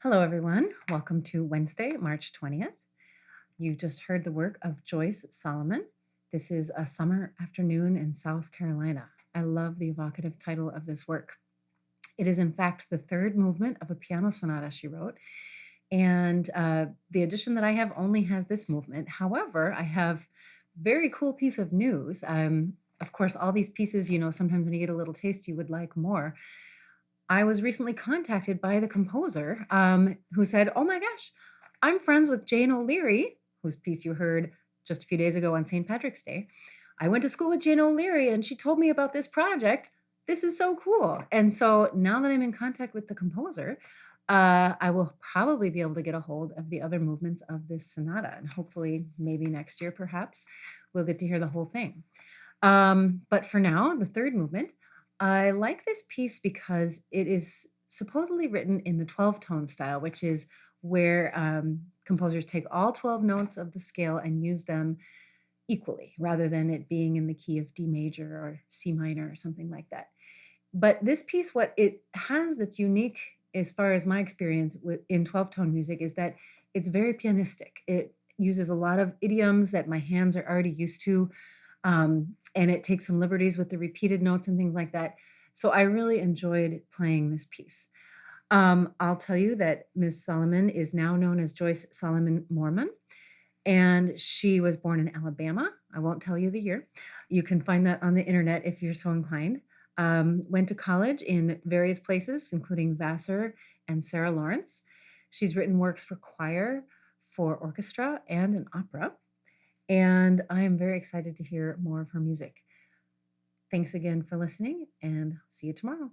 Hello, everyone. Welcome to Wednesday, March 20th. You just heard the work of Joyce Solomon. This is A Summer Afternoon in South Carolina. I love the evocative title of this work. It is, in fact, the third movement of a piano sonata she wrote. And the edition that I have only has this movement. However, I have very cool piece of news. Of course, all these pieces, sometimes when you get a little taste, you would like more. I was recently contacted by the composer who said, "Oh my gosh, I'm friends with Jane O'Leary, whose piece you heard just a few days ago on St. Patrick's Day. I went to school with Jane O'Leary and she told me about this project. This is so cool." And so now that I'm in contact with the composer, I will probably be able to get a hold of the other movements of this sonata. And hopefully, maybe next year, perhaps, we'll get to hear the whole thing. But for now, the third movement, I like this piece because it is supposedly written in the 12-tone style, which is where composers take all 12 notes of the scale and use them equally, rather than it being in the key of D major or C minor or something like that. But this piece, what it has that's unique as far as my experience in 12-tone music is that it's very pianistic. It uses a lot of idioms that my hands are already used to. And it takes some liberties with the repeated notes and things like that. So I really enjoyed playing this piece. I'll tell you that Ms. Solomon is now known as Joyce Soloman Moorman, And she was born in Alabama. I won't tell you the year. You can find that on the internet if you're so inclined. Went to college in various places, including Vassar and Sarah Lawrence. She's written works for choir, for orchestra, and an opera. And I am very excited to hear more of her music. Thanks again for listening, and see you tomorrow.